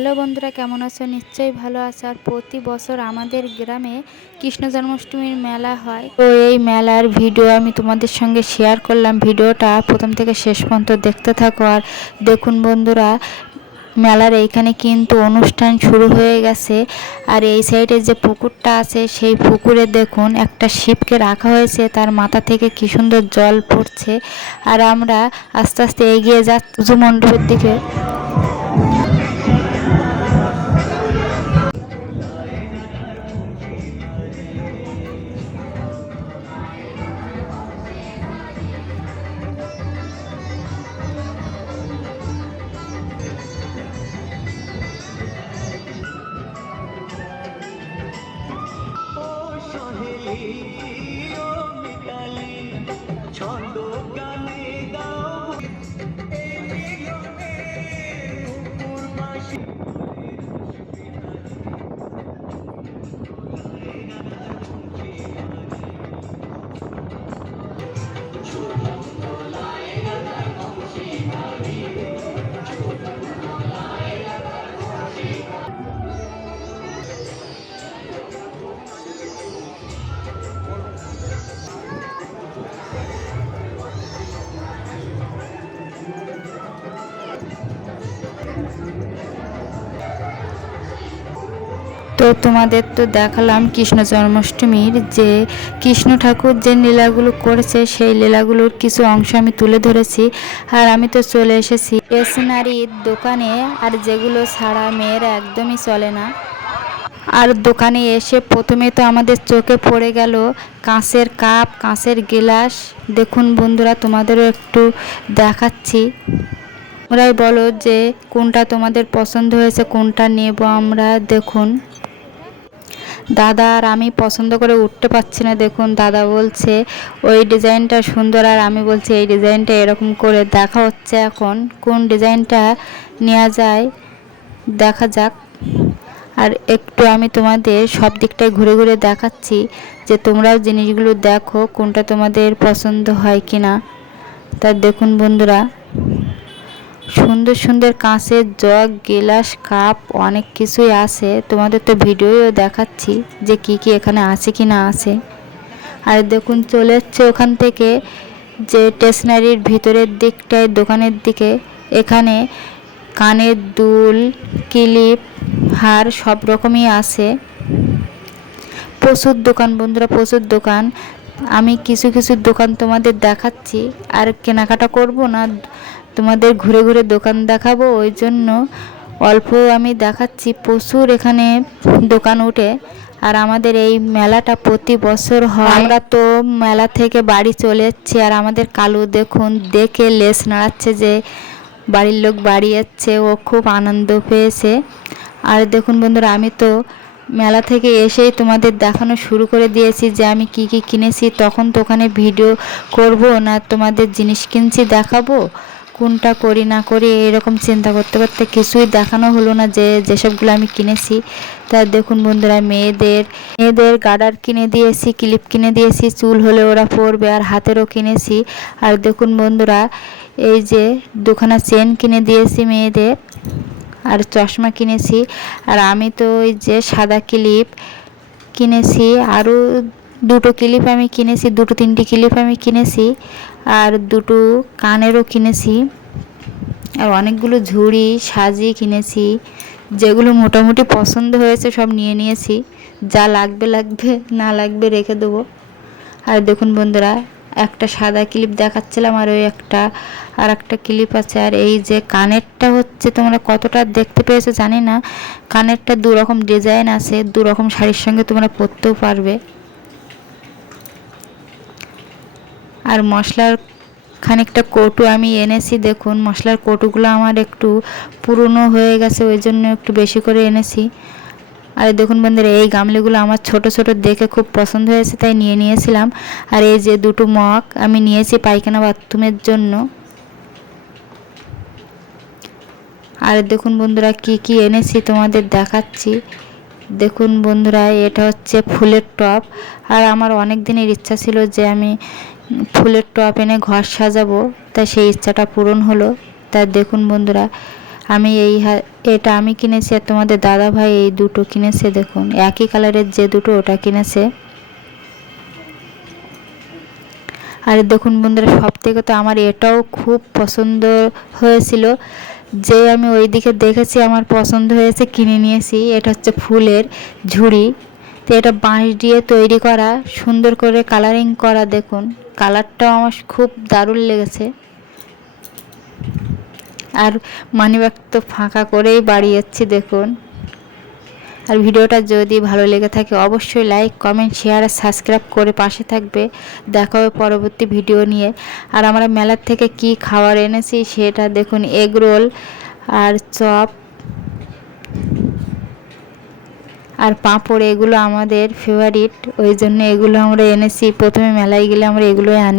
Hello বন্ধুরা, কেমন আছো? নিশ্চয়ই ভালো আছো। আর প্রতি বছর আমাদের গ্রামে কৃষ্ণ জন্মাষ্টমীর মেলা হয়। তো এই মেলার ভিডিও আমি তোমাদের সঙ্গে শেয়ার করলাম। ভিডিওটা প্রথম থেকে শেষ পর্যন্ত দেখতে থাকো। আর দেখুন বন্ধুরা, মেলার এইখানে কিন্তু অনুষ্ঠান শুরু হয়ে গেছে। আর এই সাইডে যে পুকুরটা আছে, সেই পুকুরে দেখুন একটা শিবকে রাখা হয়েছে। তার মাথা থেকে কি সুন্দর জল পড়ছে। আর আমরা আস্তে আস্তে এগিয়ে যাচ্ছি। মণ্ডপের দিকে। তো তোমাদের তো দেখালাম কৃষ্ণ জন্মাষ্টমীর যে কৃষ্ণ ঠাকুর যে লীলাগুলো করেছে, সেই লীলাগুলোর কিছু অংশ আমি তুলে ধরেছি। আর আমি তো চলে এসেছি স্টেশনারির দোকানে, আর যেগুলো ছাড়া মেয়েরা একদমই চলে না। আর দোকানে এসে প্রথমে তো আমাদের চোখে পড়ে গেল কাঁচের কাপ, কাঁচের গিলাস। দেখুন বন্ধুরা, তোমাদেরও একটু দেখাচ্ছি। ওরাই বলো যে কোনটা তোমাদের পছন্দ হয়েছে, কোনটা নেব আমরা, দেখুন। দাদা আর আমি পছন্দ করে উঠতে পারছি না। দেখুন, দাদা বলছে, ওই ডিজাইনটা সুন্দর। আর আমি বলছি, এই ডিজাইনটা এরকম করে দেখা হচ্ছে এখন। কোন ডিজাইনটা নেওয়া যায়, দেখা যাক। আর একটু আমি তোমাদের সব দিকটায় ঘুরে ঘুরে দেখাচ্ছি, যে তোমরাও জিনিসগুলো দেখো, কোনটা তোমাদের পছন্দ হয় কি না তা দেখুন বন্ধুরা সুন্দর সুন্দর কাঁচের জগ, গিলাস, কাপ, অনেক কিছুই আছে। তোমাদের তো ভিডিওও দেখাচ্ছি যে কি কি এখানে আছে কি না আছে। আর দেখুন, চলে যাচ্ছে ওখান থেকে যে স্টেশনারির ভিতরের দিকটায়, দোকানের দিকে। এখানে কানের দুল, ক্লিপ, হার সব রকমই আছে। প্রচুর দোকান বন্ধুরা, প্রচুর দোকান। আমি কিছু কিছু দোকান তোমাদের দেখাচ্ছি। আর কেনাকাটা করব না? তোমাদের ঘুরে ঘুরে দোকান দেখাবো ওই জন্য অল্প আমি দেখাচ্ছি। প্রচুর এখানে দোকান উঠে আর আমাদের এই মেলাটা প্রতি বছর হয়। আমরা তো মেলা থেকে বাড়ি চলে যাচ্ছি আর আমাদের কালু দেখুন দেখে লেস নাড়াচ্ছে যে বাড়ির লোক বাড়ি যাচ্ছে ও খুব আনন্দ পেয়েছে। আর দেখুন বন্ধুরা আমি তো মেলা থেকে এসেই তোমাদের দেখানো শুরু করে দিয়েছি যে আমি কি কি কিনেছি তখন তো ওখানে ভিডিও করব না তোমাদের জিনিস কিনছি দেখাবো। কোনটা করি, না করি, এরকম চিন্তা করতে করতে কিছুই দেখানো হলো না যে যেসবগুলো আমি কিনেছি। তা দেখুন বন্ধুরা, মেয়েদের মেয়েদের গার্ডার কিনে দিয়েছি, ক্লিপ কিনে দিয়েছি, চুল হলে ওরা পরবে আর হাতেরও কিনেছি। আর দেখুন বন্ধুরা, এই যে দুখানা চেন কিনে দিয়েছি মেয়েদের, আর চশমা কিনেছি। আর আমি তো ওই যে সাদা ক্লিপ কিনেছি, আরও দুটো ক্লিপ আমি কিনেছি, দুটো তিনটে ক্লিপ আমি কিনেছি, আর দুটো কানেরও কিনেছি, আর অনেকগুলো ঝুড়ি সাজিয়ে কিনেছি, যেগুলো মোটামুটি পছন্দ হয়েছে সব নিয়ে নিয়েছি, যা লাগবে লাগবে, না লাগবে রেখে দেবো। আর দেখুন বন্ধুরা, একটা সাদা ক্লিপ দেখাচ্ছিলাম, আর ওই একটা, আর একটা ক্লিপ আছে, আর এই যে কানেরটা হচ্ছে, তোমরা কতটা দেখতে পেয়েছ জানি না, কানেরটা দু রকম ডিজাইন আছে দু রকম শাড়ির সঙ্গে তোমরা পরতেও পারবে। আর মশলার খানিকটা কৌটো আমি এনেছি, দেখুন, মশলার কৌটোগুলো আমার একটু পুরনো হয়ে গেছে, ওই জন্য একটু বেশি করে এনেছি। আর দেখুন বন্ধুরা, এই গামলিগুলো আমার ছোট ছোট দেখে খুব পছন্দ হয়েছে, তাই নিয়ে নিয়েছিলাম। আর এই যে দুটো মগ আমি নিয়েছি পায়খানা বাথরুমের জন্য। আর দেখুন বন্ধুরা, কি কি এনেছি তোমাদের দেখাচ্ছি। দেখুন বন্ধুরা, এটা হচ্ছে ফুলের টপ আর আমার অনেক দিনের ইচ্ছা ছিল যে আমি ফুলের টপ এনে ঘর সাজাবো তাই সেই ইচ্ছাটা পূরণ হলো। তা দেখুন বন্ধুরা, আমি এই এটা আমি কিনেছি আর তোমাদের দাদা ভাই এই দুটো কিনেছে দেখুন। একই কালারের যে দুটো ওটা কিনেছে। আর দেখুন বন্ধুরা সব থেকে তো আমার এটাও খুব পছন্দ হয়েছিল। যে আমি ওইদিকে দেখেছি, আমার পছন্দ হয়েছে, কিনে নিয়েছি। এটা হচ্ছে ফুলের ঝুড়ি। তো এটা বাঁশ দিয়ে তৈরি করা, সুন্দর করে কালারিং করা দেখুন। কালারটাও আমার খুব দারুণ লেগেছে। আর মানিব্যাগ তো ফাঁকা করেই বাড়ি যাচ্ছি দেখুন। আর ভিডিওটা যদি ভালো লেগে থাকে অবশ্যই লাইক কমেন্ট শেয়ার আর সাবস্ক্রাইব করে পাশে থাকবে। দেখা হবে পরবর্তী ভিডিও নিয়ে। আর আমরা মেলার থেকে কি খাবার এনেছি সেটা দেখুন, এগ রোল আর চপ। আর পাঁপড় এগুলো আমাদের ফেভারিট ওই জন্য এগুলো আমরা এনেছি। প্রথমে মেলায় গেলে আমরা এগুলোই আনি।